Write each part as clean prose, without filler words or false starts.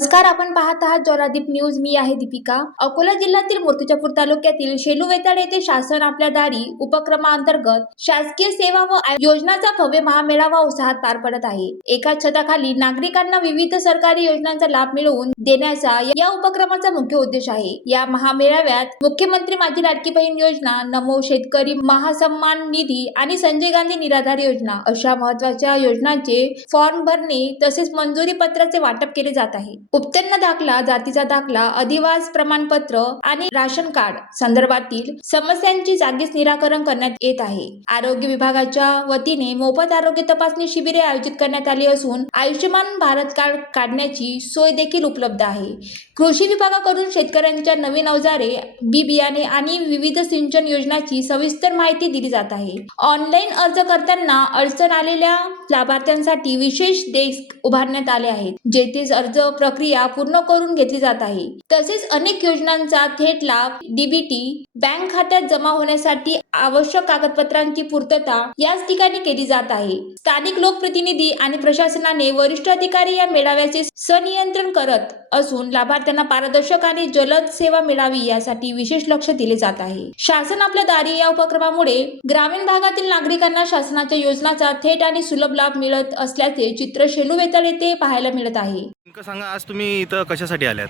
नमस्कार, आपण पाहत आहात ज्वालादीप न्यूज. मी आहे दीपिका. अकोला जिल्ह्यातील मूर्तिजापूर तालुक्यातील शेलू वेताळ येथे शासन आपल्या दारी उपक्रमांतर्गत शासकीय सेवा व योजनांचा भव्य महामेळावा उत्साहात पार पडत आहे. एका छताखाली नागरिकांना विविध सरकारी योजनांचा लाभ मिळवून देण्याचा या उपक्रमाचा मुख्य उद्देश आहे. या महामेळाव्यात मुख्यमंत्री माझी लाडकी बहीण योजना, नमो शेतकरी महासन्मान निधी आणि संजय गांधी निराधार योजना अशा महत्त्वाच्या योजनांचे फॉर्म भरणे तसेच मंजुरी पत्राचे वाटप केले जात आहे. उत्पन्न दाखला, जातीचा दाखला, अधिवास प्रमाणपत्र आणि राशन कार्ड संदर्भातील समस्यांची जागीच निराकरण करण्यात येत आहे. आरोग्य विभागाच्या वतीने मोफत आरोग्य तपासणी शिबिरे आयोजित करण्यात आली असून आयुष्यमान भारत कार्ड काढण्याची सोय देखील उपलब्ध आहे. कृषी विभागाकडून शेतकऱ्यांच्या नवीन अवजारे, बी बियाणे आणि विविध सिंचन योजनांची सविस्तर माहिती दिली जात आहे. ऑनलाईन अर्ज करताना अडचण आलेल्या लाभार्थ्यांसाठी विशेष डेस्क उभारण्यात आले आहेत, जेथे अर्ज प्रक्रिया पूर्ण करून घेतली जात आहे. तसेच अनेक योजनांचा थेट लाभ डीबीटी बँक खात्यात जमा होण्यासाठी आवश्यक कागदपत्रांची पूर्तता याच ठिकाणी केली जात आहे. स्थानिक लोकप्रतिनिधी आणि प्रशासनाने वरिष्ठ अधिकारी या मेळाव्याचे संनियंत्रण करत असून लाभार्थ्यांना पारदर्शक आणि जलद सेवा मिळावी यासाठी विशेष लक्ष दिले जात आहे. शासन आपल्या दारी या उपक्रमामुळे ग्रामीण भागातील नागरिकांना शासनाच्या योजनांचा थेट आणि सुलभ लाभ मिळत असल्याचे चित्र शेलू वेताळ येथे पाहायला मिळत आहे. सांगा, आज तुम्ही इथं कशासाठी आल्यात?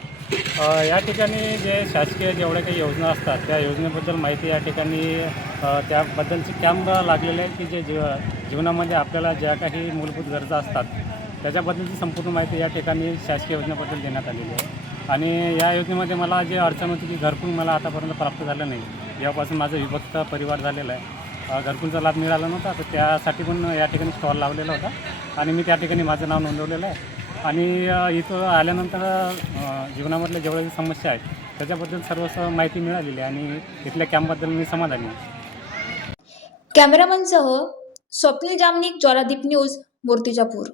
या ठिकाणी जे शासकीय जेवढ्या काही योजना असतात त्या योजनेबद्दल माहिती या ठिकाणी त्याबद्दलचे कॅम्प लागलेले आहे की जे जीवनामध्ये आपल्याला ज्या काही मूलभूत गरजा असतात त्याच्याबद्दलची संपूर्ण माहिती या ठिकाणी शासकीय योजनेबद्दल देण्यात आलेली आहे. आणि या योजनेमध्ये मला जे अडचण होती की घरकुल मला आतापर्यंत प्राप्त झालं नाही. यापासून माझं विभक्त परिवार झालेला आहे. घरकुलचा लाभ मिळाला नव्हता, तर त्यासाठी पण या ठिकाणी स्टॉल लावलेला होता आणि मी त्या ठिकाणी माझं नाव नोंदवलेलं आहे. आणि इथं आल्यानंतर जीवनामधल्या जेवढ्या समस्या आहेत त्याच्याबद्दल सर्व माहिती मिळालेली आहे आणि इथल्या कॅम्पबद्दल मी समाधानी आहे. कॅमेरामनसह स्वप्नील जामनिक, ज्वालादीप न्यूज, मूर्तिजापूर.